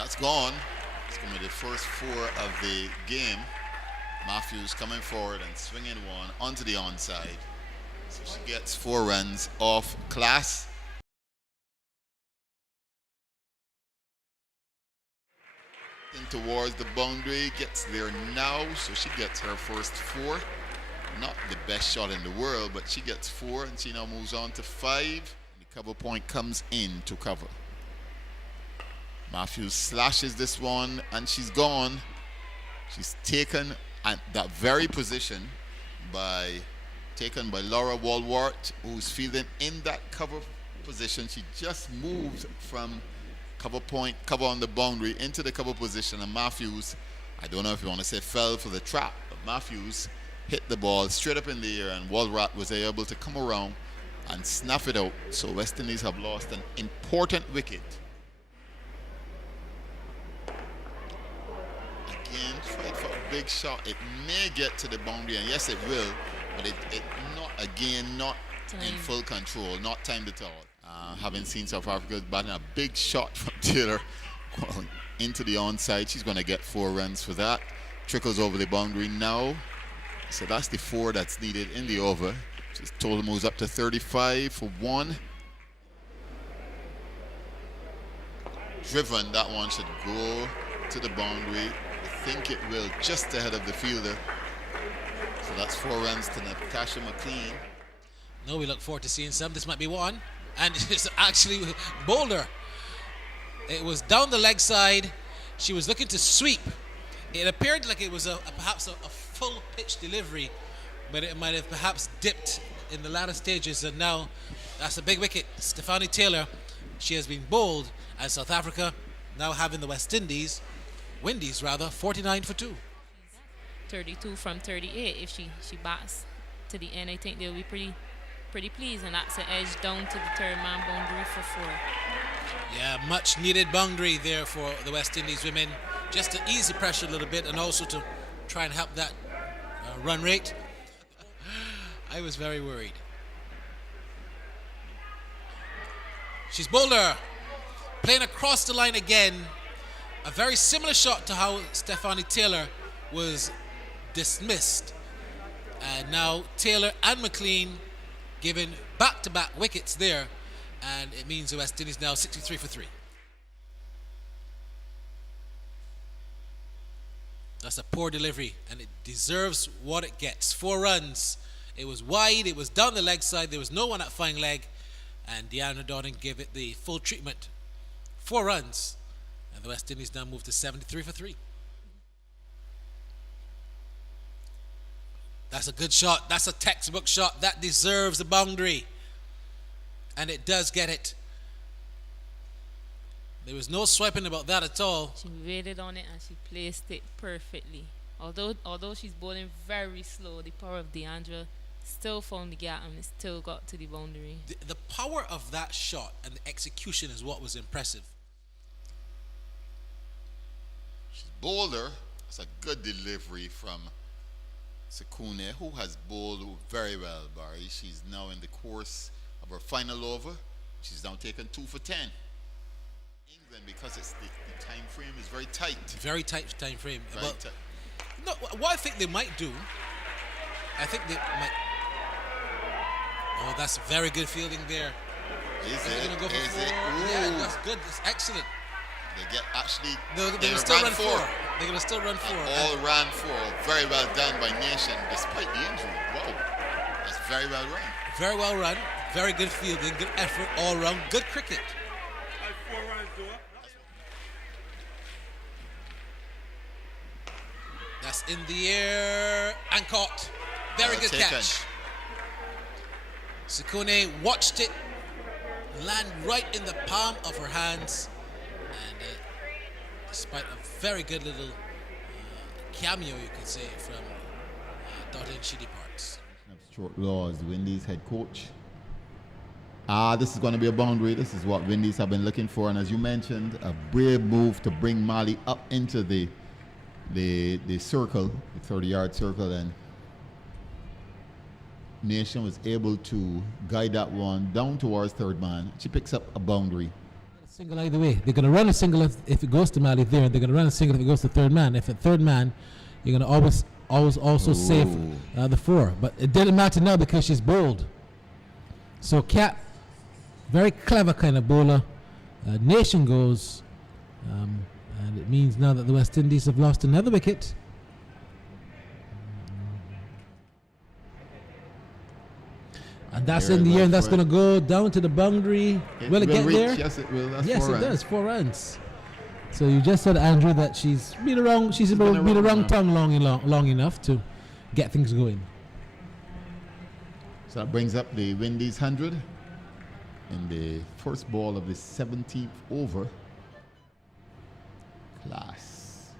That's gone. It's going to be the first 4 of the game. Matthews coming forward and swinging one onto the onside. So she gets 4 runs off Class. In towards the boundary, gets there now, so she gets her first 4. Not the best shot in the world, but she gets 4, and she now moves on to 5. The cover point comes in to cover. Matthews slashes this one, and she's gone. She's taken at that very position taken by Laura Walwart, who's fielding in that cover position. She just moved from cover on the boundary into the cover position, and Matthews, I don't know if you want to say fell for the trap, but Matthews hit the ball straight up in the air, and Walwart was able to come around and snuff it out. So West Indies have lost an important wicket. Again, tried for a big shot. It may get to the boundary, and yes, it will, but it not in full control, not timed at all. Having seen South Africa batting a big shot from Taylor into the onside, she's going to get 4 runs for that. Trickles over the boundary now. So that's the 4 that's needed in the over. Just total moves up to 35 for 1. Driven, that one should go to the boundary. I think it will, just ahead of the fielder. So that's 4 runs to Natasha McLean. No, we look forward to seeing some. This might be one. And it's actually Boulder. It was down the leg side. She was looking to sweep. It appeared like it was perhaps a full pitch delivery, but it might have perhaps dipped in the latter stages. And now that's a big wicket. Stephanie Taylor, she has been bowled, and South Africa now having the Windies, 49 for 2. 32 from 38. If she bats to the end, I think they'll be pretty pleased, and that's an edge down to the third man boundary for 4. Yeah, much needed boundary there for the West Indies women, just to ease the pressure a little bit and also to try and help that run rate. I was very worried. She's Boulder playing across the line again. A very similar shot to how Stephanie Taylor was dismissed. And now Taylor and McLean given back-to-back wickets there, and it means the West Indies now 63 for 3. That's a poor delivery, and it deserves what it gets. 4 runs. It was wide, it was down the leg side, there was no one at fine leg, and Deanna Downing gave it the full treatment. 4 runs, and the West Indies now move to 73 for 3. That's a good shot. That's a textbook shot. That deserves a boundary. And it does get it. There was no swiping about that at all. She waited on it and she placed it perfectly. Although she's bowling very slow, the power of Deandra still found the gap and it still got to the boundary. The power of that shot and the execution is what was impressive. She's Boulder. It's a good delivery from Sekune, who has bowled very well, Barry. She's now in the course of her final over. She's now taken 2 for 10. England, because it's the time frame is very tight. Very tight time frame. Very tight. No, what I think they might do, I think they might. Oh, that's very good fielding there. Is They're it? gonna go for Is 4. it? Yeah, Ooh. that's good. That's excellent. They get actually. They're they gonna still run 4. 4. They're gonna still run 4. All ran 4. Very well done by Nation, despite the injury. Wow, that's very well run. Very well run. Very good fielding. Good effort all round. Good cricket. That's in the air and caught. Very good taken. catch. Sekune watched it land right in the palm of her hands, and despite a very good little cameo, you could say, from Dottie and Shidi Parks. Short Laws, the Windies head coach. This is going to be a boundary. This is what Windies have been looking for, and as you mentioned, a brave move to bring Mali up into the circle, the 30-yard circle, and Nation was able to guide that one down towards third man. She picks up a boundary. Single either way. They're going to run a single if it goes to Mali there. They're going to run a single if it goes to third man. If at third man, you're going to always also save the 4. But it didn't matter now because she's bowled. So Cap, very clever kind of bowler. Nation goes. And it means now that the West Indies have lost another wicket. And that's in the air, and that's going to go down to the boundary. Will it get reach. there? Yes, it will. That's yes, 4 it runs. does. 4 runs. So you just said, Andrew, that she's been around. She's been around town long enough to get things going. So that brings up the Windies 100 in the first ball of the 17th over. Class.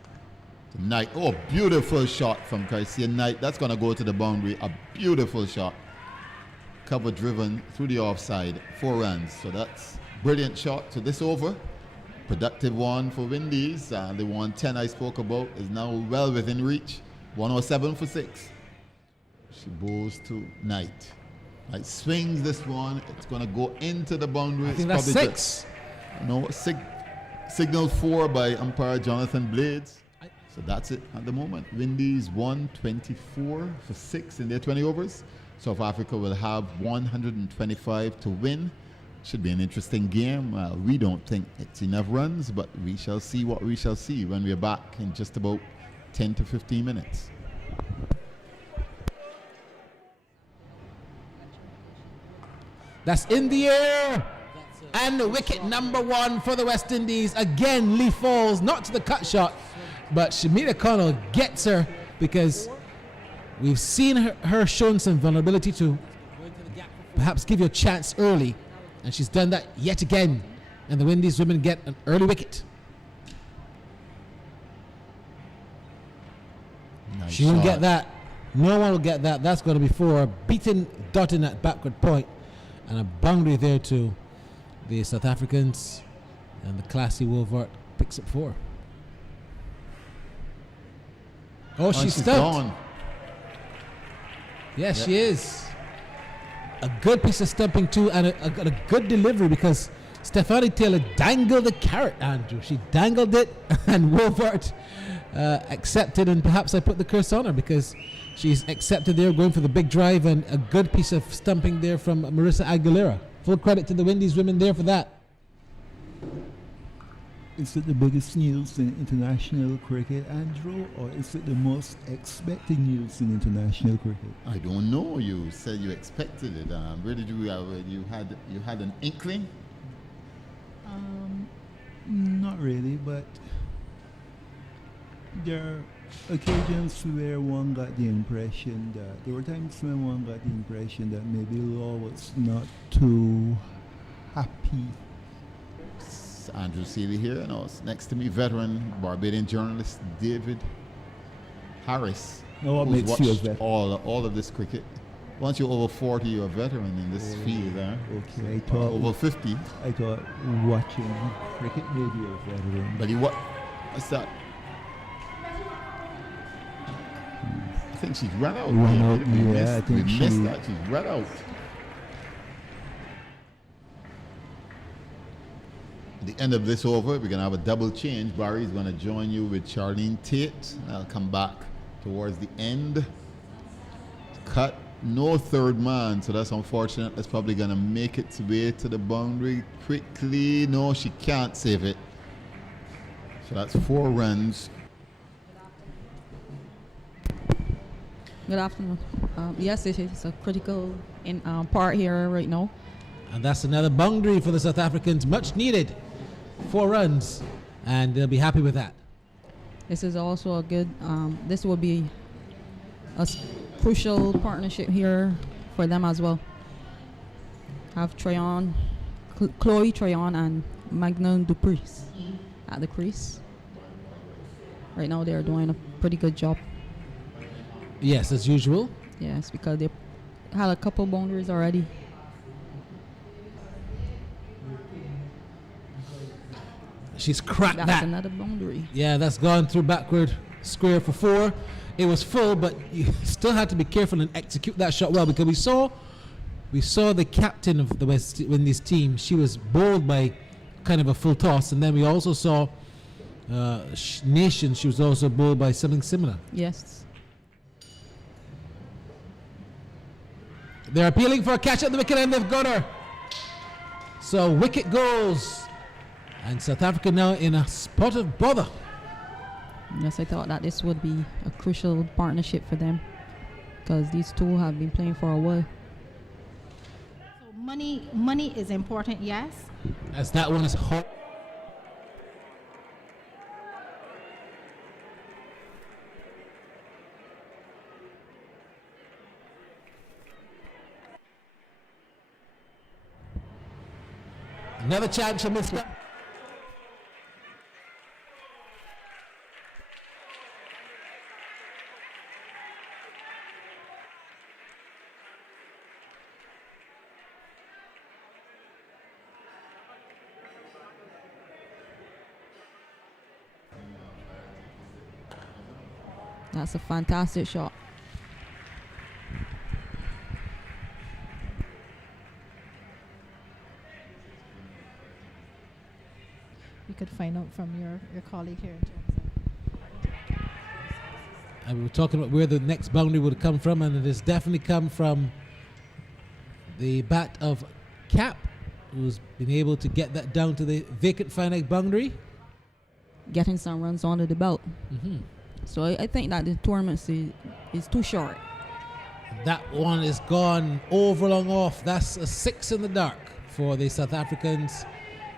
Knight. Oh, beautiful shot from Garcia Knight. That's going to go to the boundary. A beautiful shot. Cover driven through the offside. 4 runs. So that's brilliant shot. So this over. Productive one for Windies. The 110 I spoke about is now well within reach. 107 for 6. She bowls to Knight. Knight swings this one. It's going to go into the boundary. I think that's 6. Signal 4 by umpire Jonathan Blades. So that's it at the moment. Windies 124 for 6 in their 20 overs. South Africa will have 125 to win. Should be an interesting game. We don't think it's enough runs, but we shall see what we shall see when we're back in just about 10 to 15 minutes. That's in the air. And the wicket number 1 for the West Indies. Again, Lee falls, not to the cut shot, but Shamira Connell gets her because we've seen her showing some vulnerability to perhaps give you a chance early. And she's done that yet again. And the Windies women get an early wicket. Nice she won't shot. get that. No one will get that. That's going to be 4. Beaten Dottin at backward point. And a boundary there to the South Africans. And the classy Wolvart picks up 4. Oh, she's stumped. Gone. Yes, Yep. she is. A good piece of stumping too, and a good delivery because Stephanie Taylor dangled the carrot, Andrew. She dangled it, and Wolvart accepted, and perhaps I put the curse on her because she's accepted there, going for the big drive, and a good piece of stumping there from Marissa Aguilera. Full credit to the Windies women there for that. Is it the biggest news in international cricket, Andrew, or is it the most expected news in international cricket? I don't know. You said you expected it. Where did you had an inkling? Not really, but there are occasions where one got the impression that there were times when one got the impression that maybe Law was not too happy. Andrew Seeley here, next to me, veteran Barbadian journalist David Harris. Now what who's makes you a watched veteran? all of this cricket. Once you're over 40, you're a veteran in this field. Okay, I thought Over 50. I thought watching cricket made you a veteran. But what's that? I think she's run out. Run out, We yeah, missed- I think we she- missed that. She's run out. At the end of this over, we're going to have a double change. Barry's going to join you with Charlene Tate. I'll come back towards the end. Cut, no third man, so that's unfortunate. That's probably going to make its way to the boundary quickly. No, she can't save it. So that's 4 runs. Good afternoon. Yes, it is a critical part here right now. And that's another boundary for the South Africans, much needed. 4 runs, and they'll be happy with that. This is also a good, this will be a crucial partnership here for them as well. Have Chloe Troyon and Magnon Dupreez at the crease. Right now they're doing a pretty good job. Yes, as usual. Yes, because they had a couple boundaries already. She's cracked That's that. another boundary. Yeah, that's gone through backward square for 4. It was full, but you still had to be careful and execute that shot well because we saw the captain of the West Indies team. She was bowled by a kind of a full toss. And then we also saw Nation. She was also bowled by something similar. Yes. They're appealing for a catch at the wicket and they've got her. So wicket goes. And South Africa now in a spot of bother. Yes, I thought that this would be a crucial partnership for them because these two have been playing for a while. So money is important, yes. As that one is hot. Another chance for Mr. That's a fantastic shot. We could find out from your colleague here. And we were talking about where the next boundary would come from, and it has definitely come from the bat of Cap, who's been able to get that down to the vacant finite boundary. Getting some runs under the belt. Mm-hmm. So I think that the tournament is too short. That one is gone over long off. That's a 6 in the dark for the South Africans.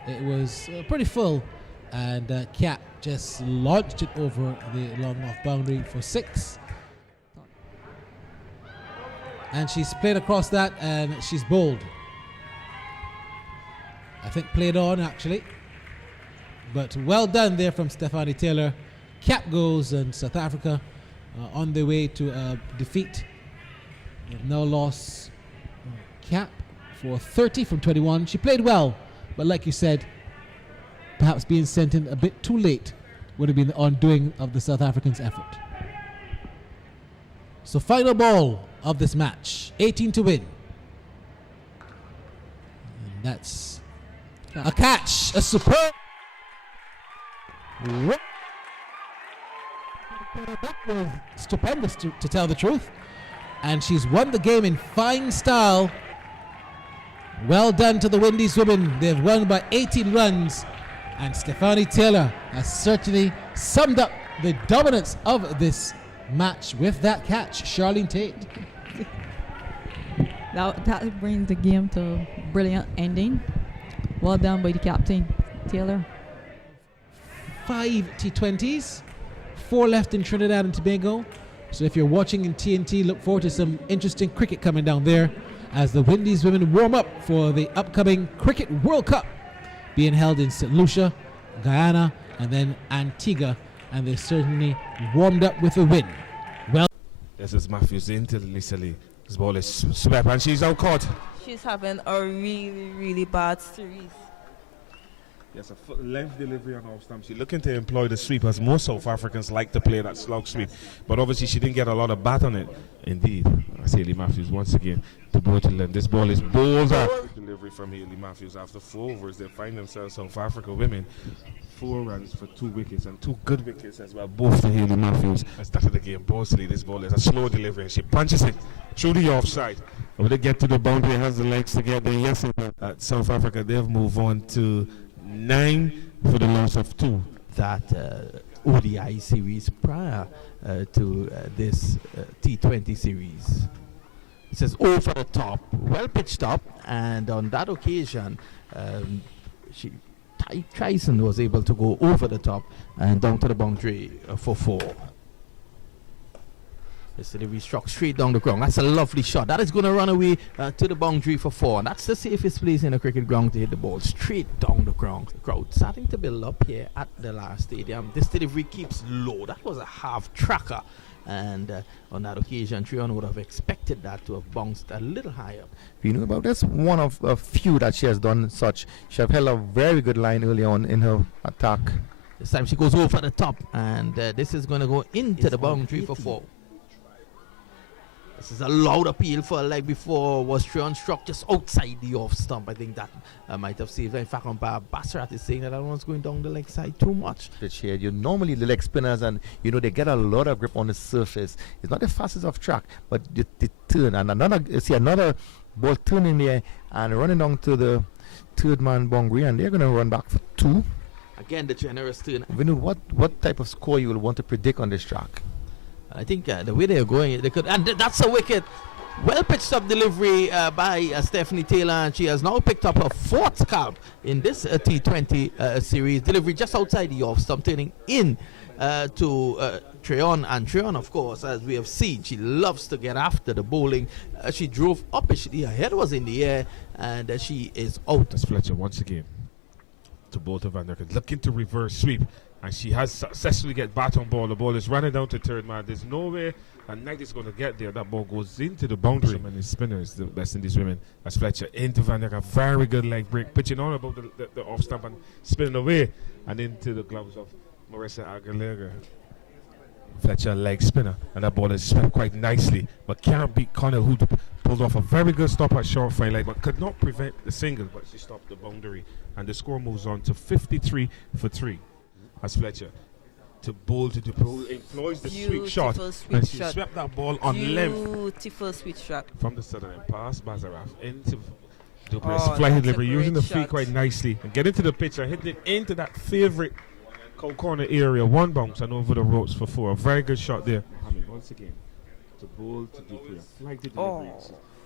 It was pretty full, and Cap just launched it over the long off boundary for 6. And she's played across that, and she's bowled. I think played on actually, but well done there from Stephanie Taylor. Cap goes, and South Africa on their way to a defeat. No loss. Cap for 30 from 21. She played well, but like you said, perhaps being sent in a bit too late would have been the undoing of the South Africans' effort. So final ball of this match, 18 to win. And that's a catch, a superb. That was stupendous to tell the truth. And she's won the game in fine style. Well done to the Windies women. They've won by 18 runs. And Stephanie Taylor has certainly summed up the dominance of this match with that catch. Charlene Tate. That brings the game to a brilliant ending. Well done by the captain, Taylor. 5 T20s, 4 left in Trinidad and Tobago. So if you're watching in TNT, look forward to some interesting cricket coming down there as the Windies women warm up for the upcoming Cricket World Cup being held in St. Lucia, Guyana, and then Antigua. And they certainly warmed up with a win. Well, this is Matthews into Lisa Lee. This ball is swept and she's out caught. She's having a really, really bad series. Yes, a length delivery on off stump. She's looking to employ the sweep, as most South Africans like to play that slog sweep. But obviously she didn't get a lot of bat on it. Indeed, Haley Matthews once again to Bortland. This ball is bowled out. Delivery from Haley Matthews after 4 overs. They find themselves, South Africa women, 4 runs for 2 wickets, and 2 good wickets as well, both to Haley Matthews. And started the game boldly. This ball is a slow delivery, and she punches it through the offside. Will they get to the boundary? Has the legs to get there? Yes, South Africa, they've moved on to 9 for the loss of 2. That ODI series prior to this T20 series. It says over the top, well pitched up, and on that occasion, Tyson was able to go over the top and down to the boundary for 4. This delivery struck straight down the ground. That's a lovely shot. That is going to run away to the boundary for 4. And that's the safest place in a cricket ground to hit the ball. Straight down the ground. The crowd starting to build up here at the Lara Stadium. This delivery keeps low. That was a half tracker. And on that occasion, Trion would have expected that to have bounced a little higher. You know about this, one of a few that she has done such. She have held a very good line early on in her attack. This time she goes over the top. And this is going to go into the boundary for 4. This is a loud appeal for a leg before was Treon struck just outside the off stump. I think that might have saved. In fact, umpire Basserat is saying that that one's going down the leg side too much. You normally the leg spinners, and they get a lot of grip on the surface. It's not the fastest of track, but the turn, and another ball turning there and running down to the third man boundary, and they're going to run back for 2. Again, the generous turn. Vinod, what type of score you will want to predict on this track? I think the way they're going, they could, and that's a wicket. Well pitched up delivery by Stephanie Taylor, and she has now picked up her 4th scalp in this T20 series. Delivery just outside the off stump, turning in to Treon. And Treon, of course, as we have seen, she loves to get after the bowling. She drove up, her head was in the air, and she is out. That's Fletcher once again to bowl to Van Der Kerk, looking to reverse sweep. And she has successfully get bat on ball. The ball is running down to third man. There's no way a Knight is going to get there. That ball goes into the boundary. And his spinners, the West Indies women, as Fletcher into Van Der Kerk. A very good leg break, pitching on about the off stump and spinning away and into the gloves of Marissa Aguilera. Fletcher leg spinner, and that ball is swept quite nicely, but can't beat Connell, who pulled off a very good stop at short fine leg, but could not prevent the single, but she stopped the boundary, and the score moves on to 53 for 3. As Fletcher to bowl to Dupree, employs the sweep shot, and she swept that ball on length. Beautiful sweep shot From the southern end, past Bazaraf into Dupree's flying delivery, using the feet quite nicely, and get into the pitch and hit it into that favourite corner area. 1 bounce and over the ropes for 4. A very good shot there. Mohammed once again to bowl to Dupree, flag the delivery,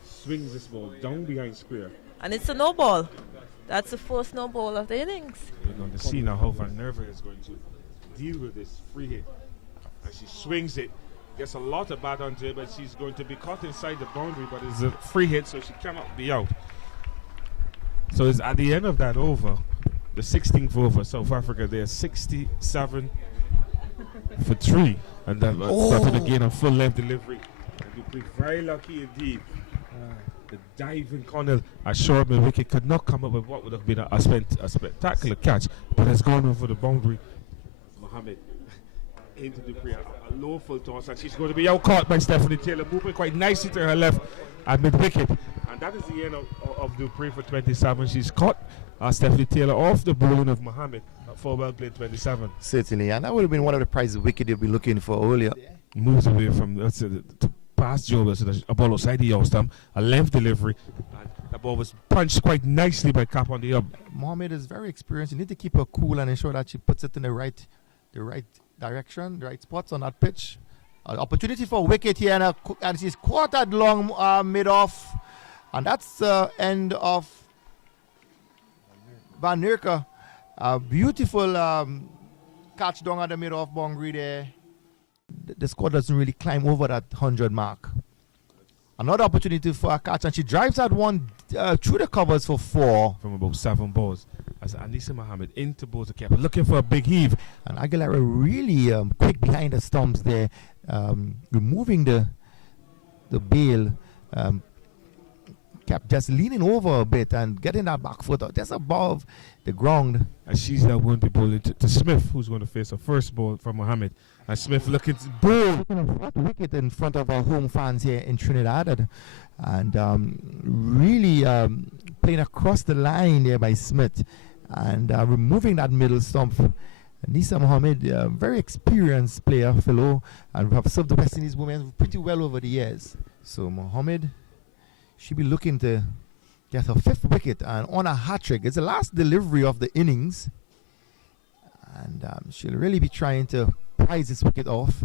swings this ball down behind square. and it's a no ball. That's the first no ball of the innings. On the scene now, how Van Nerva is going to deal with this free hit. And she swings it, gets a lot of bat onto it, but she's going to be caught inside the boundary, but it's a free hit, so she cannot be out. So it's at the end of that over, the 16th over, South Africa, they're 67 for 3. And that would again a full length delivery. And Dupree very lucky indeed. The diving Connell at short mid wicket could not come up with what would have been a spectacular catch, but has gone over the boundary. Mohammed into Dupree, a low full toss, and she's going to be out caught by Stephanie Taylor, moving quite nicely to her left at mid wicket. And that is the end of Dupree for 27. She's caught Stephanie Taylor off the bowling of Mohammed for well played 27. Certainly, and that would have been one of the prizes wicket they'll be looking for earlier. Moves away from the past Joe, so a ball outside the off stump, a length delivery, and the ball was punched quite nicely by Cap on the up. Mohammed is very experienced. You need to keep her cool and ensure that she puts it in the right direction, the right spots on that pitch. Opportunity for a wicket here, and she's quartered long mid off, and that's the end of Van Nerka. A beautiful catch down at the mid off boundary there. The squad doesn't really climb over that 100 mark. Another opportunity for a catch, and she drives that one through the covers for 4. From about 7 balls. As Anissa Mohammed into both the cap, looking for a big heave. And Aguilera really quick behind the stumps there, removing the bail. Cap just leaning over a bit and getting that back foot just above the ground. And she's now going to be bowling to Smith, who's going to face a first ball from Mohammed. And Smith looking to bowl. Wicket in front of our home fans here in Trinidad. And really playing across the line there by Smith. And removing that middle stump. Nisa Mohammed, very experienced player, fellow. And have served the West Indies women pretty well over the years. So Mohammed, she'll be looking to get her 5th wicket and on a hat-trick. It's the last delivery of the innings. And she'll really be trying to prize this wicket off.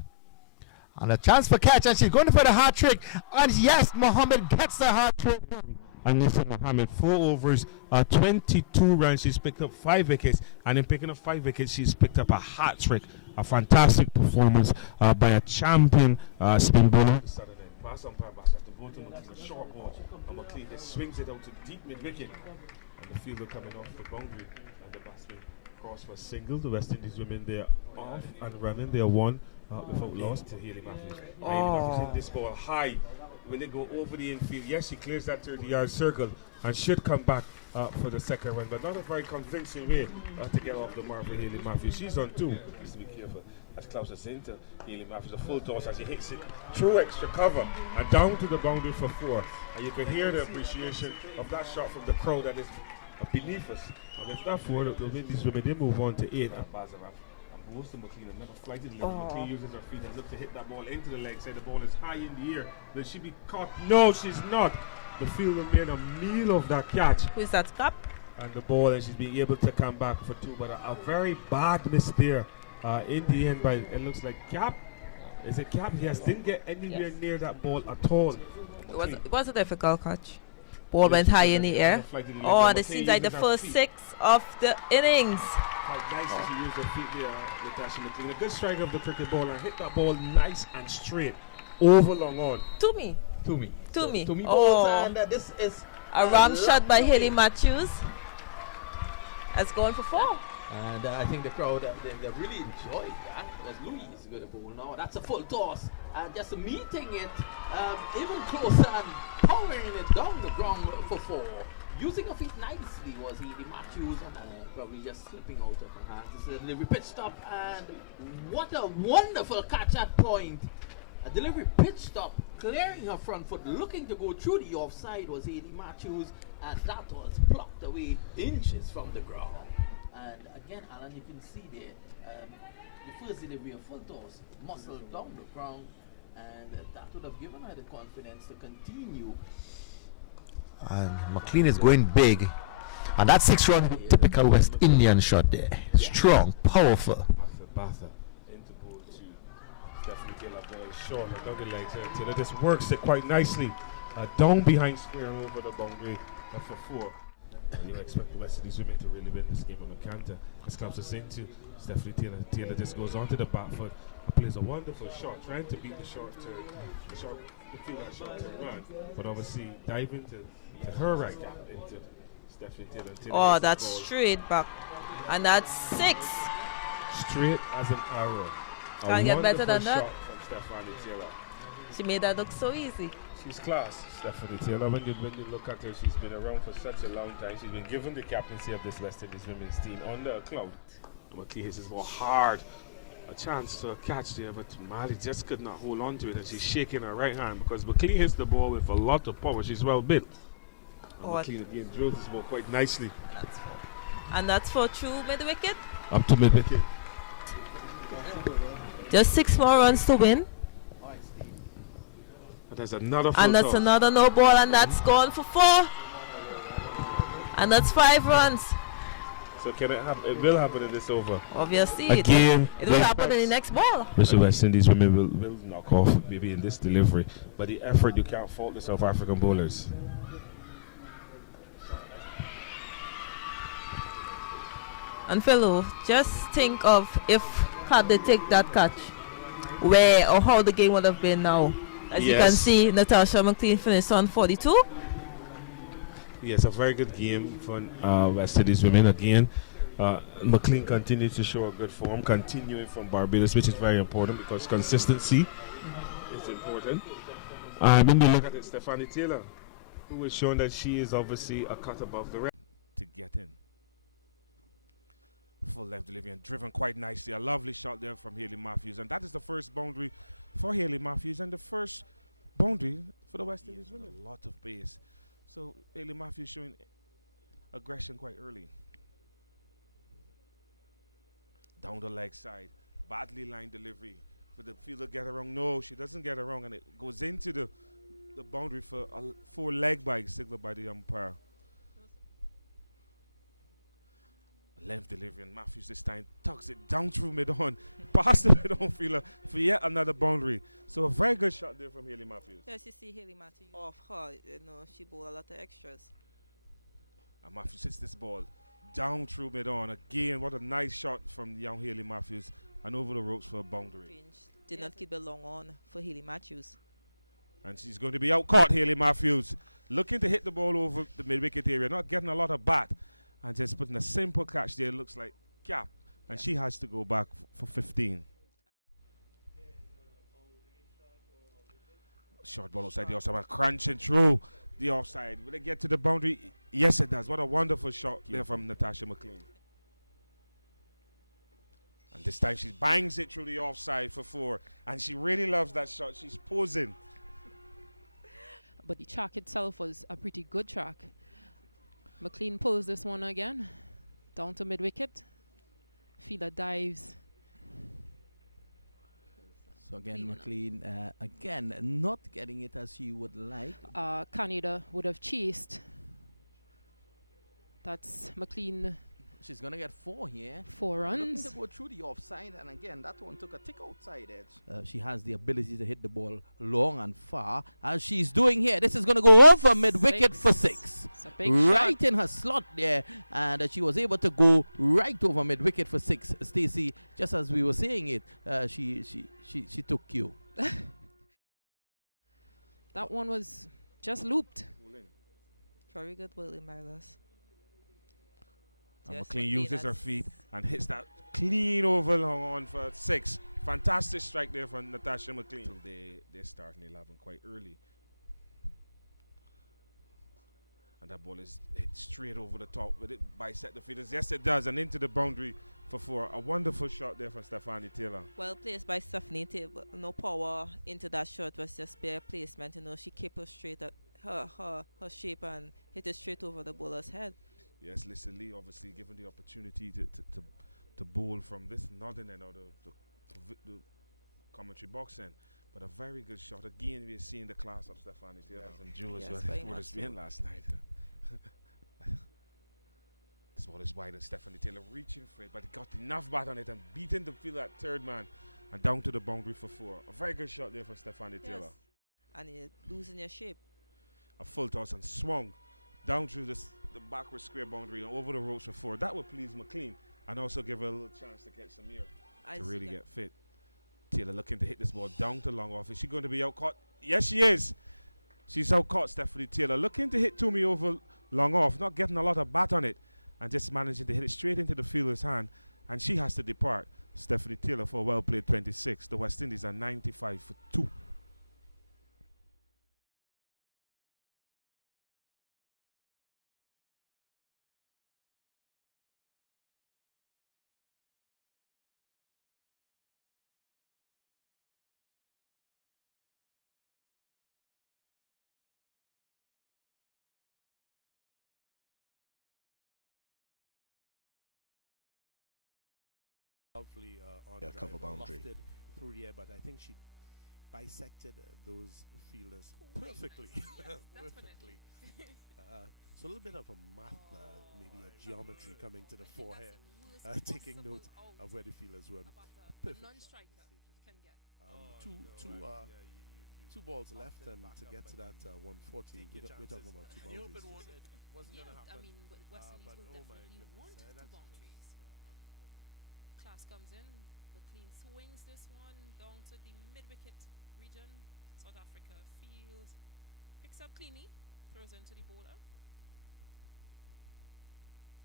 And a chance for catch, and she's going for the hat-trick. And yes, Mohammed gets the hat-trick. Anissa Mohammed, 4 overs, 22 runs. She's picked up 5 wickets. And in picking up 5 wickets, she's picked up a hat-trick. A fantastic performance by a champion spin bowler. Pass on Pabas at the bottom of the short ball. And McLean just swings it out to deep mid-wicket. And the fielder coming off the boundary. And the batsman cross for single. The West Indies women, they're off and running. They're 1 without loss to Hayley Matthews. Hayley Matthews in this ball high. Will it go over the infield? Yes, she clears that 30-yard circle and should come back for the second run, but not a very convincing way to get off the mark for Hayley Matthews. She's on 2. Just to be careful. That's closest into Haley Matthews. A full toss as he hits it through extra cover and down to the boundary for 4. And you can hear the appreciation of that shot from the crowd that is beneath us. And if that 4, the Windies women, they move on to 8 at Bazaraf. And Boston McLean never flighted level. McLean uses her feet and look to hit that ball into the leg. Say the ball is high in the air. Will she be caught? No, she's not. The fielder made a meal of that catch. Who is that, Cap? And the ball, and she's being able to come back for 2. But a very bad miss there. In the end, but it looks like Cap. Is it Cap? Yes, didn't get anywhere near that ball at all. It was a difficult catch. Ball went high in the air. Oh, and it seems like the first 6 of the innings. Quite nice she used her feet there, Natasha McLean. A good strike of the cricket ball and hit that ball nice and straight over long on. To me. Balls, and this is a ram shot by Haley Matthews. That's going for 4. And I think the crowd, they really enjoyed that. Because Louis is going to bowl now. That's a full toss. Just meeting it even closer and powering it down the ground for 4. Using her feet nicely was Haley Matthews, and probably just slipping out of her hands. This is a delivery pitch stop, and what a wonderful catch at point. A delivery pitch stop, clearing her front foot, looking to go through the offside was Haley Matthews, and that was plucked away inches from the ground. And again, Alan, you can see there, the first delivery of full toss, muscled down the ground, and that would have given her the confidence to continue. And McLean is going big. And that 6-run typical West Indian shot there. Strong, powerful. Batha into ball to Stephanie Taylor. Ball is short. Her doggy legs. Taylor just works it quite nicely. Down behind square over the boundary for 4. You expect the West Indies women to really win this game on the counter. As clubs are saying to Stephanie Taylor. Taylor just goes onto the back foot and plays a wonderful shot, trying to beat the short turn. The field that short turn run. But obviously diving to her right gap into Stephanie Taylor. Oh, that's straight back. And that's 6. Straight as an arrow. Can't get better than that. Shot from Stephanie Taylor. She made that look so easy. She's class, Stephanie Taylor. When you look at her, she's been around for such a long time. She's been given the captaincy of this West Indies women's team under a cloud. McLean hits this ball hard. A chance to catch there, but Mali just could not hold on to it, and she's shaking her right hand because McLean hits the ball with a lot of power. She's well built. McLean again drills this ball quite nicely. That's for true mid-wicket? Up to mid-wicket. Just 6 more runs to win. And there's another full and that's toss. Another no ball, and that's gone for 4. And that's 5 runs. So can it happen? It will happen in this over. Obviously, again, it will happen in the next ball. Mr. West Indies women will knock off maybe in this delivery, but the effort, you can't fault the South African bowlers. And fellow, just think of if had they take that catch, where or how the game would have been now. As you can see, Natasha McLean finished on 42. Yes, a very good game for West Indies women again. McLean continues to show a good form, continuing from Barbados, which is very important because consistency is important. And when you look at it, Stephanie Taylor, who has shown that she is obviously a cut above the rest to get in. Full left delivery and driven quite nicely. A lovely shot there from Haley Matthews. And that is the first boundary for Haley Matthews and the first boundary for the West Indies women. A lot of pace. So Haley Matthews showing aggression quite early. Down the leg side. Badly lined delivery. For the fielder get her wrong. No, she doesn't get her wrong. And it goes into the boundary for a 4-leg bike signaled by the umpire. Length delivery, and Matthews this time tucks it down through mid-on, past the mid-on fielder for yet another boundary. So a very good shot there from Haley Matthews. Yes, you see Haley Matthews off her, she bowled a lot of extras. And Matthews hits this ball down through mid-on. Again, what a nice shot from young Haley Matthews, and over the ropes for a boundary. Did not keep it long on for Haley Matthews. And she's going to be out caught, Haley Matthews. Looking to hit the ball over the mid-wicket area, not getting a lot of bat. And just putting a simple catch there, looks like gap. And she has to go back for 15. Short ball outside the offside, crunching through the offside. Will it get to the boundary? Yes, it does. What a wonderful shot there from Natasha McLean. And this time she bangs it through the offside for 4. And she really loves that shot. She's posing. But the track itself was a pretty good track. McLean pulls this one again. Down to mid-wicket. Fielder dives. So again, McLean, again, not getting it as she would like. Canada would have chased. That's McLean. She's going to get 4 here. 4 runs. Looking to go through the offside, and again, that one took a tick outside edge. She has the ability to hit the ball long and far, as she's doing here. This is going to go over mid-wicket for 6. It's a big right shot. in her slot there, and she was able to go right over mid-wicket for 6. Stacey, just as we were saying it, she took cue. That one was just looped. Very good bowling, Milos. And McLean uses her feet and hits that clean over long on for 6. Fantastic strike there from Natasha McLean. They start in 11 quite early. And that ball is hit straight over the top. But it bisect the fielders. Yes, it does. And into the boundary for 4. A wonderful shot there from Stephanie Taylor. Well placed by Stephanie Taylor. No power into that shot, was just bare placement. You know, she kept her straight at her shape and hit it straight over the bowler's head. Yes, Lisa Lee obviously given the opportunity to bowl from this northern end of the commentary box end. But a very good shot. Again, we are seeing the class of Stephanie Taylor and Jules what it's been last night. This ball is wide and Stephanie Taylor reaching for it, but he got enough bat on it and beating the field at third man and down to the boundary for 4. A very good shot there for Stephanie Taylor. And you're losing your shape. A full toss and swung down through the backward square boundary and over the ropes for 4. That would please McLean and also give her a little chance to catch some air to really get fit. Taylor looking to hit this ball down to long off. Is she going to be out caught? Yes, she is. She's out caught, Stephanie Taylor. Looking to hit Toomey over long off, not getting a lot of bat on it and just managing to hit it straight into the fielder's hand. And she has to depart. Stephanie Taylor for a well played 26. The West Indies are 95 for 2. Lovely on cover boundary through the air, but I think she bisected those fielders perfectly. Perfectly. So a little bit of a math, maybe a geometry coming to the fore here, taking note of where the fielders were. Perfect shot. Two balls left, and to get to that 140, we're talking about 2 boundaries. I mean, West Indies will definitely want 2 boundaries. Class comes in, McLean swings this one down to the mid-wicket region. South Africa fields, picks up cleanly, throws into the bowler.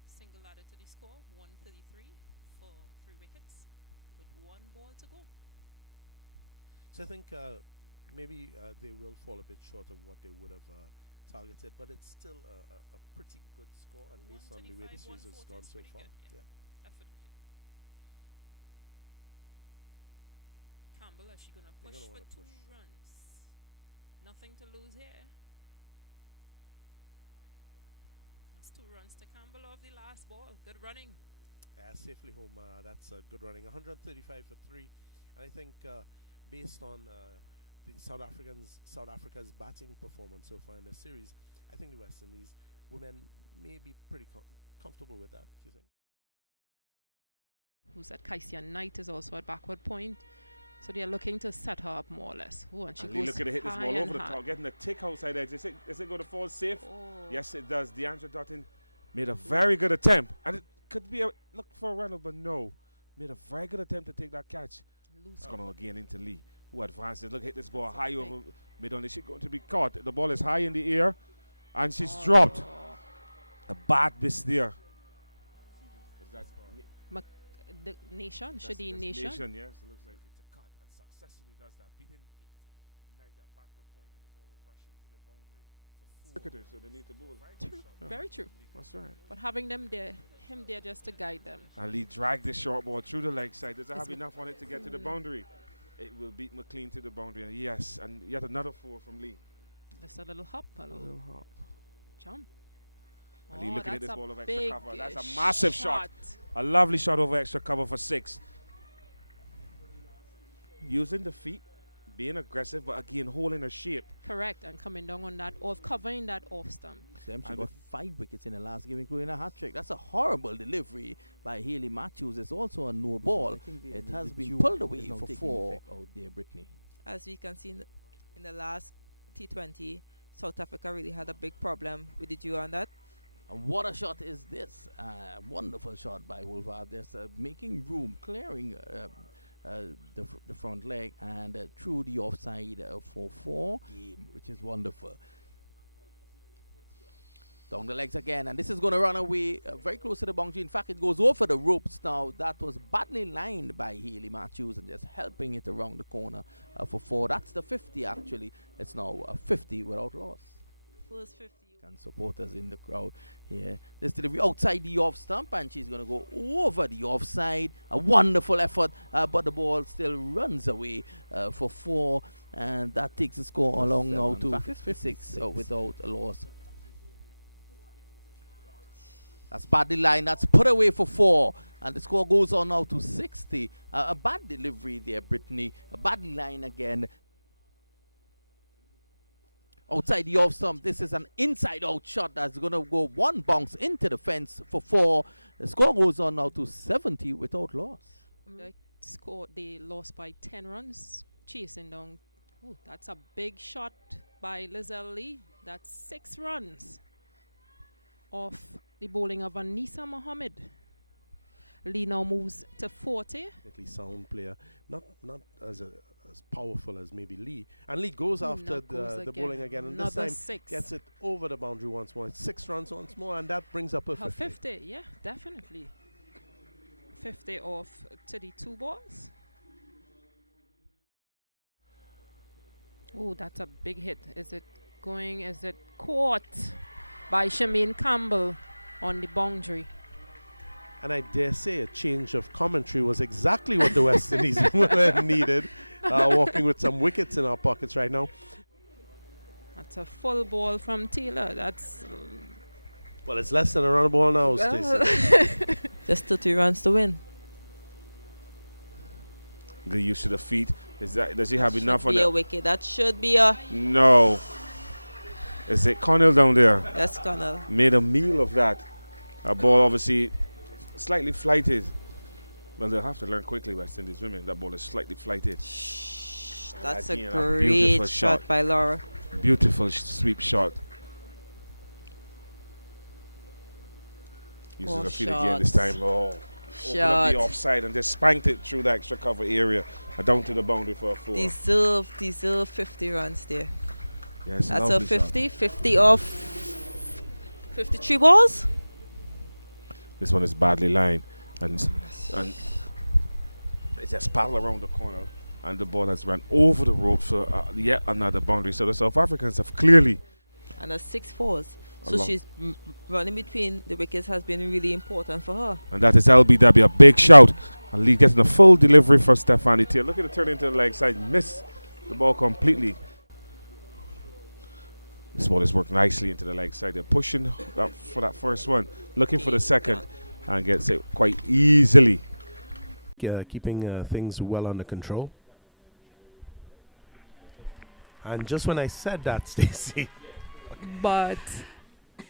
Single added to the score, 133 for 3 wickets with 1 ball to go. So I think maybe they will fall a bit short of what they would have targeted, but it's still a pretty good score, and based on the way the series has gone so far. Yeah. Definitely. Campbell, is she going to push for 2 runs? Nothing to lose here. That's 2 runs to Campbell off the last ball. Good running. Safely home. That's good running. 135 for 3. And I think based on the South Africa's batting performance so far in the series, I think the West Indies women may be pretty comfortable with that. Do you think? Who's at Kaisian Knight is also at backward point. So they are looking to set her up more or less. Oh, and she goes looking to hit this high ball and over the high. top, getting a tick outside edge. Is it going to fall safe? Oh. Yes, it does. DeAndre Dutton made a very good attempt. And it could be a look for a run, but no. Made a very good attempt to take that catch. It's going to again into Lee, who advances. Look, hit this ball high over mid on. Is she going to be caught? The ball is high in the air, and she's dropped. A bad miss there. The Nation, Shadeen Nation. Nation. Yes, it looks like it's a cut, and successfully does that, beating Knight that backward point, and the ball will rush into the boundary for 4. cricketers, so they need to bowl. True. Yeah. Very true. That's right. But having him there just to guide them. And Lee dragged this short ball through the leg side. Does it It's have enough on it to get to the boundary? It will beat McLean to the boundary. And yes, and yet another 4 from Lee. Just a little hop, a little hop. jump. And Lee looking at this ball over extra big cover. That's a massive shot. A lovely shot over extra cover for 6. Using the feet, being aggressive, but again holding her shape. Correct, and coming down on that off, covering that off stump. Sam, she got 5 wickets in the last game, including a hat trick. That's a horrible delivery by Haley Matthews. It's also a no ball. It has been pulled away for 4 out there, Brittany. As we can see in the last T20, South Africa really had a big problem with the dew on that. And what a shot is this? Wonderful shot by Wolvard. There's making room, clearing the front leg and through the offside for 4 game, which is wonderful. Down the legs again, and this is going to run away very close to the boundary. In fact, it goes over the ropes now. That was badly lined by Haley Matthews and just helping it around the corner for 4. That's the 50 actually. It's now a 50 without loss. First 50. And supporters in the crowd here. This delivery outside the off stump, and she's going to go over the offside. A wonderful effort, but the ball still runs away for 4, and that takes the score along now to 56 without a loss. That's badly lined. That's put away for 4, and the score goes on now to 60. A bad delivery there, Brittany. A badly line again. Outside the off stump, this is an inside-out shot that's going to go 1 bounce into the fence for 4. The score goes on now to 70 without loss. They lost by 10 runs, chasing down. Oh, that's a big shot by Lizelle Lee. That's 6 runs off the bowling of Anissa Mohammed. Lee now moves to 40. Sound player, not as powerful as maybe Lee. And Lee goes after the bowling again, and this time 6. Gets it over the boundary once more. It's 6 runs once more, and that brings up a 50. 50, yeah, definitely. 50 off to the 2 balls. Oh, that's a big hit. Is it caught by Shemaine Campbell on the boundary? And I dare say a change of commentary was exactly what the West Indies needed. Walking with some wickets in our pockets right now. That's a full ball from Taylor. That's well, it's less than a run ball now, Stacey. Just 30 runs to win. Good use to the feet. Does he have enough on that? That? A wicket. That should be a. No. Is it Connell down there? That's Connell. Made a meal of that. A ball obviously slightly flighted. Well, they'll have to learn quickly, West Indies women. That ball is slightly flighted. That's a great shot by Laura. Beautiful sweep shot. Uses her feet again this time. Oh, opened up the offside and just spanked it through the extra cover area down to the boundary for a 4. Deserve 50 runs there. Yes, that's a 50. 50 off 53 balls. This one is badly lined, and it's just paddled around the corner, and the ball has run over the rope for yet another boundary. So the South Africans have clearly. And a 6 fours. So she's running between the wickets has been really important for her. And that is LBW, a big shout. And Lee getting a full delivery for Stephanie Taylor. Look at it turn into the leg side, miss the ball completely. This ball is worked nicely into the leg side. They're pushing up for that first one, looking for the second, and gets it quite easily. Keeping things well under control. And just when I said that, Stacey. But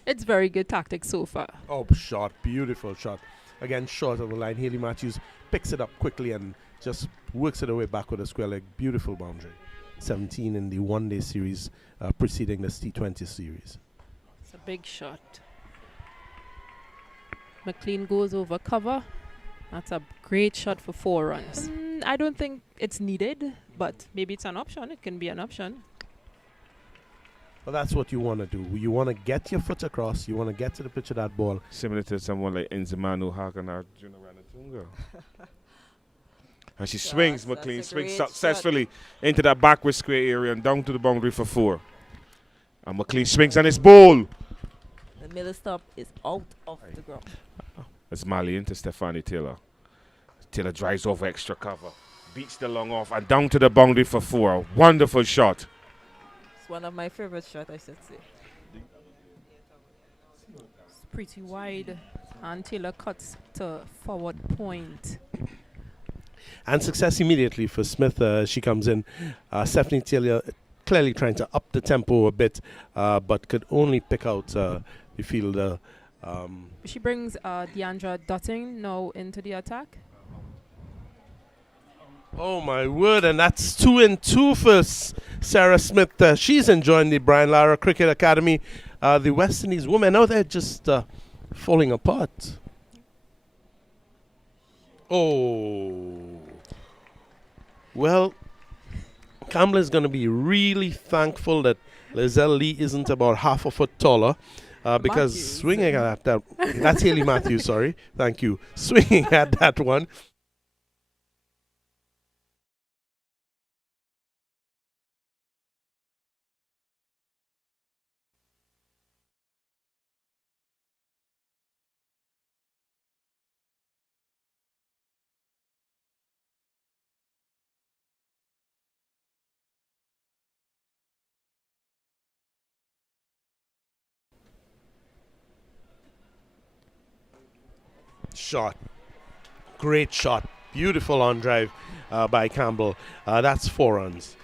it's very good tactics so far. Oh, shot. Beautiful shot. Again, short of the line. Haley Matthews picks it up quickly and just works it away back with a square leg. Beautiful boundary. 17 in the one-day series preceding the T20 series. It's a big shot. McLean goes over cover. That's a great shot for 4 runs. I don't think it's needed, but maybe it's an option. It can be an option. Well, that's what you want to do. You want to get your foot across. You want to get to the pitch of that ball. Similar to someone like Nzimanu Hagan Junior Ranatunga. And she swings, McLean swings successfully into that backward square area and down to the boundary for 4. And McLean swings and it's ball. The middle stop is out of the ground. It's Mali into Stephanie Taylor. Taylor drives over extra cover. Beats the long off and down to the boundary for 4. Wonderful shot. It's one of my favorite shots, I should say. It's pretty wide, and Taylor cuts to forward point. And success immediately for Smith. She comes in. Stephanie Taylor clearly trying to up the tempo a bit, but could only pick out the fielder. She brings Deandra Dutting now into the attack. Oh my word, and that's 2 and 2 for Sarah Smith. She's enjoying the Brian Lara Cricket Academy. The West Indies women, now they're just falling apart. Oh. Well, Campbell is going to be really thankful that Lizelle Lee isn't about half a foot taller. Because Matthews. swinging at that, that's Haley Matthews, sorry. Thank you. Swinging at that one. Shot. Great shot. Beautiful on drive by Campbell. That's 4 runs.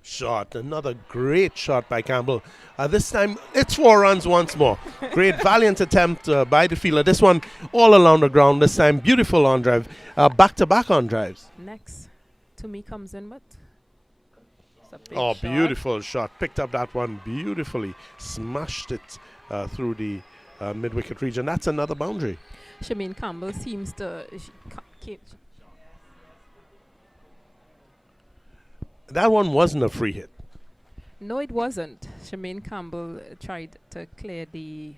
Shot. Another great shot by Campbell. This time it's 4 runs once more. Great valiant attempt by the fielder. This one all along the ground. This time beautiful on drive. Back-to-back on drives. Next, to me comes in, but it's a big Oh, shot. beautiful shot. Picked up that one beautifully. Smashed it through the mid-wicket region. That's another boundary. Shameen Campbell seems to. That one wasn't a free hit. No, it wasn't. Shameen Campbell tried to clear the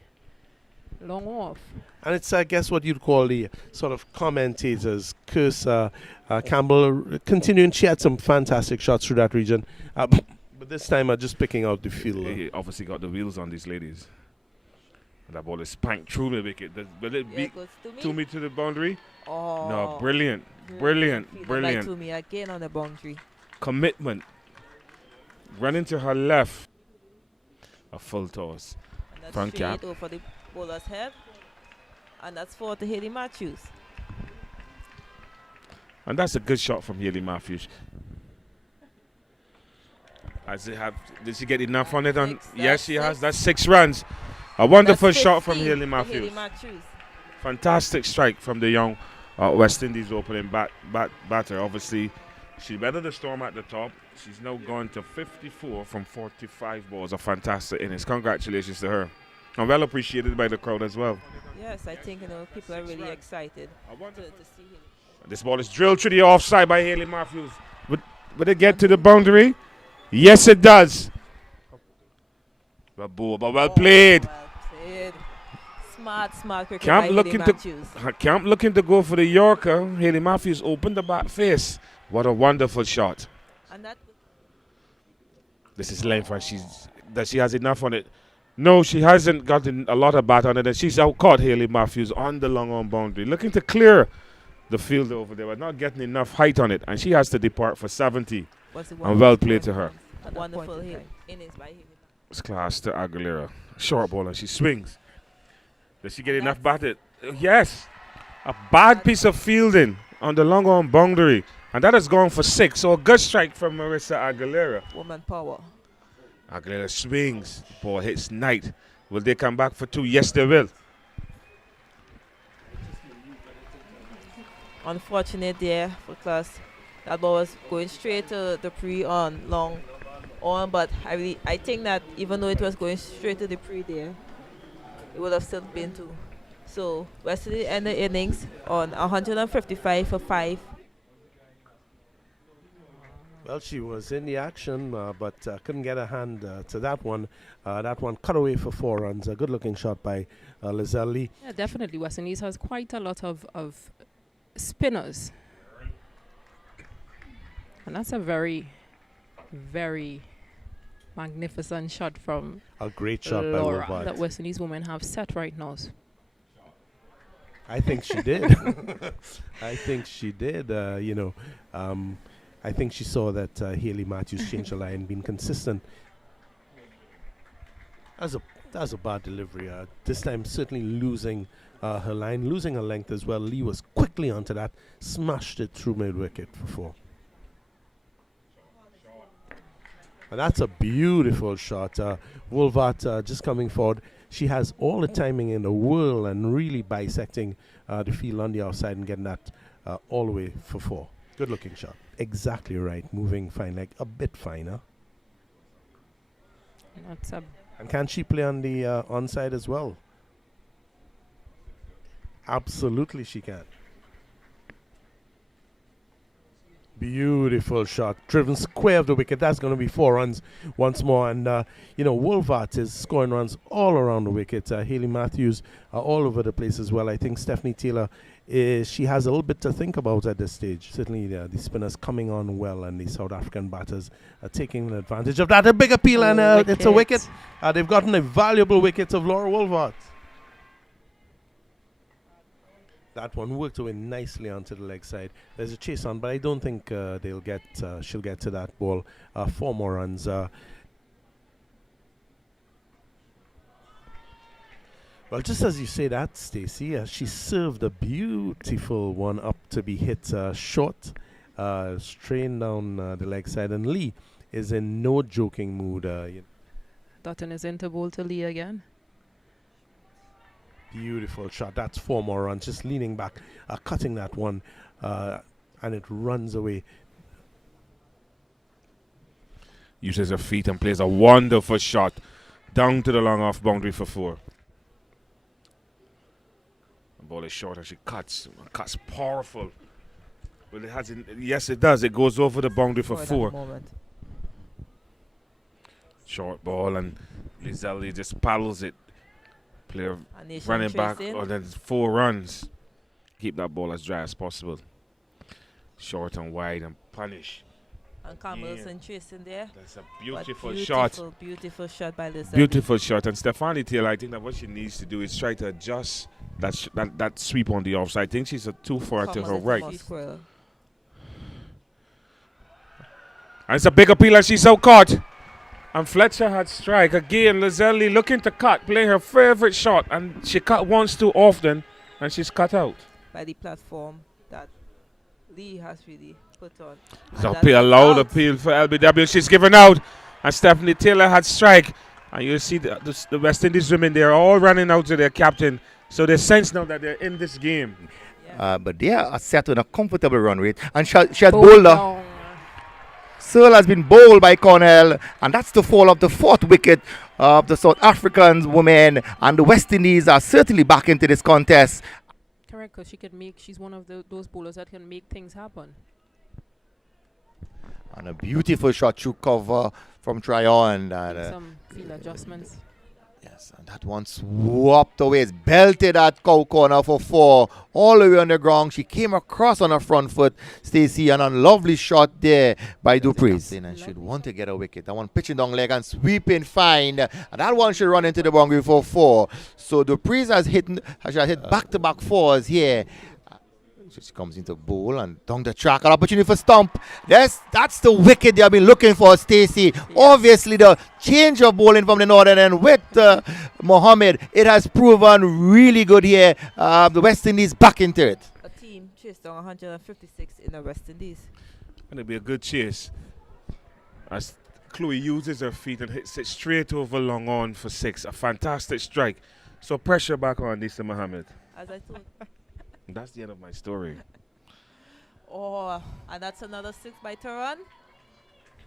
long off. And it's, I guess, what you'd call the sort of commentators curse Campbell continuing. She had some fantastic shots through that region. But this time, just picking out the field. He obviously got the wheels on these ladies. That ball is spanked through the wicket. Will it be Toomey to the boundary? Oh. No, brilliant. Brilliant. Brilliant. Toomey again on the boundary. Commitment. Running to her left. A full toss. And that's Front cap. straight over the bowler's head. And that's 4 to Haley Matthews. And that's a good shot from Haley Matthews. Did she get enough on it? Yes, she has. That's 6 runs. A wonderful shot from Haley Matthews. Fantastic strike from the young West Indies opening batter. Obviously, she weathered the storm at the top. She's now gone to 54 from 45 balls. A fantastic innings. Congratulations to her. And well appreciated by the crowd as well. Yes, I think people are really excited to see him. This ball is drilled through the offside by Haley Matthews. Would it get to the boundary? Yes, it does. But well played. Smart cricket by Haley Matthews. Camp looking to go for the Yorker. Haley Matthews opened the back face. What a wonderful shot. And that this is length, right? She has enough on it. No, she hasn't gotten a lot of bat on it. And she's out-caught Haley Matthews on the long on boundary. Looking to clear the field over there, but not getting enough height on it. And she has to depart for 70. And well played to her. A wonderful innings by Haley. It's class to Aguilera. Short ball and she swings. Does she get enough batted? Yes. A bad piece of fielding on the long on boundary. And that has gone for 6. So a good strike from Marissa Aguilera. Woman power. Aguilera swings. Ball hits Knight. Will they come back for 2? Yes, they will. Unfortunate there for class. That ball was going straight to the pre on long on, but I think that even though it was going straight to the pre there, it would have still been 2. So West Indies end the innings on 155 for 5. Well, she was in the action, but couldn't get a hand to that one. That one cut away for 4 runs. A good-looking shot by Lizelle Lee. Yeah, definitely. West Indies has quite a lot of spinners. And that's a very, very Magnificent shot from A great shot by Laura Wolvart. that West Indies women have set right now. I think she did. I think she did. I think she saw that Haley Matthews changed the line, been consistent. That's a bad delivery. This time certainly losing her line, losing her length as well. Lee was quickly onto that, smashed it through mid-wicket for 4. And that's a beautiful shot. Wolvart just coming forward. She has all the timing in the world and really bisecting the field on the outside and getting that all the way for 4. Good looking shot. Exactly right. Moving fine, like a bit finer. And can she play on the onside as well? Absolutely she can. Beautiful shot. Driven square of the wicket. That's going to be 4 runs once more. And, Wolvart is scoring runs all around the wicket. Haley Matthews all over the place as well. I think Stephanie Taylor, she has a little bit to think about at this stage. Certainly the spinners coming on well and the South African batters are taking advantage of that. A big appeal and it's a wicket. They've gotten a valuable wicket of Laura Wolvart. That one worked away nicely onto the leg side. There's a chase on, but I don't think she'll get to that ball. 4 more runs. Well, just as you say that, Stacey, she served a beautiful one up to be hit short, strained down the leg side. And Lee is in no joking mood. Dutton is into bowl to Lee again. Beautiful shot. That's 4 more runs. Just leaning back, cutting that one, and it runs away. Uses her feet and plays a wonderful shot down to the long off boundary for 4. The ball is short and she cuts powerful. Well, yes, it does. It goes over the boundary for 4. Short ball and Lizelle just paddles it. Player running back, or then 4 runs. Keep that ball as dry as possible. Short and wide and punish. And Carmelson chasing there. That's a beautiful shot. Beautiful shot by Lizelle. Beautiful shot. And Stephanie Taylor, I think that what she needs to do is try to adjust that sweep on the offside. I think she's too far to her right. And it's a big appeal and she's out caught. And Fletcher had strike. Again, Lizelle looking to cut, playing her favorite shot. And she cut once too often, and she's cut out. By the platform that Lee has really put on. So a loud appeal for LBW. She's given out. And Stephanie Taylor had strike. And you see the West Indies women, they're all running out to their captain. So they sense now that they're in this game. But they are set on a comfortable run rate. And she has bowled. Searle has been bowled by Cornell, and that's the fall of the 4th wicket of the South Africans women, and the West Indies are certainly back into this contest. Correct, because she's one of those bowlers that can make things happen. And a beautiful shot through cover from Tryon. Some field adjustments. Yes, and that one swapped away. It's belted at cow corner for 4. All the way on the ground. She came across on her front foot, Stacey, and a lovely shot there by Dupreez. And she'd want to get a wicket. That one pitching down leg and sweeping fine. And that one should run into the boundary for 4. So Dupreez has hit back-to-back 4s here. She comes into bowl and down the track. An opportunity for stump. That's the wicket they have been looking for, Stacey. Yes. Obviously, the change of bowling from the northern end with Mohammed, it has proven really good here. The West Indies back into it. A team chased on 156 in the West Indies. And it'll be a good chase. As Chloe uses her feet and hits it straight over long on for 6. A fantastic strike. So pressure back on Nisa Mohammed. As I thought. That's the end of my story. And that's another 6 by Taran.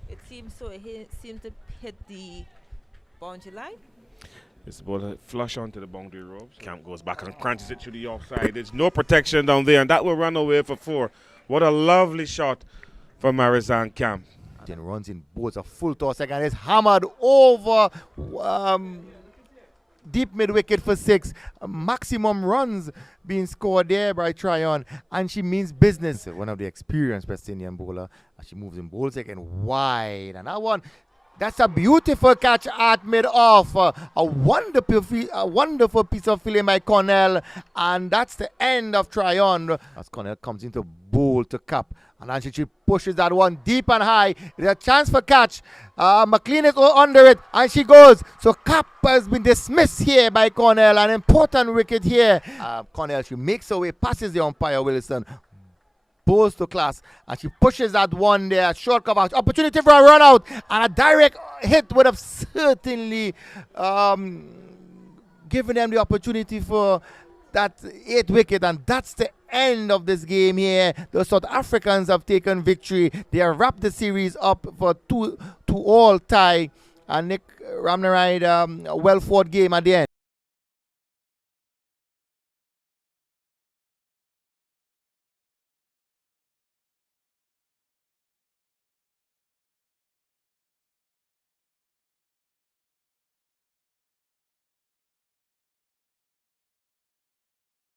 It seems so. It seemed to hit the boundary line. It's the ball flush onto the boundary ropes. Camp goes back and crunches it to the offside. There's no protection down there, and that will run away for 4. What a lovely shot from Marizanne Camp. Then runs in both a full toss again. It's hammered over deep mid wicket for 6. Maximum runs being scored there by Tryon, and she means business. One of the experienced West Indian bowler. She moves in bowls again wide, and that one That's a beautiful catch at mid-off. A wonderful piece of fielding by Cornell. And that's the end of try-on. As Cornell comes into bowl to cap. And as she pushes that one deep and high. There's a chance for catch. McLean is under it. And she goes. So cap has been dismissed here by Cornell. An important wicket here. Cornell, she makes her way, passes the umpire, Wilson. Bowls to Class, and she pushes that one there, short cover, opportunity for a run out, and a direct hit would have certainly given them the opportunity for that 8th wicket, and that's the end of this game here. The South Africans have taken victory. They have wrapped the series up for 2-2 tie, and Nick Ramnaride, a well-fought game at the end.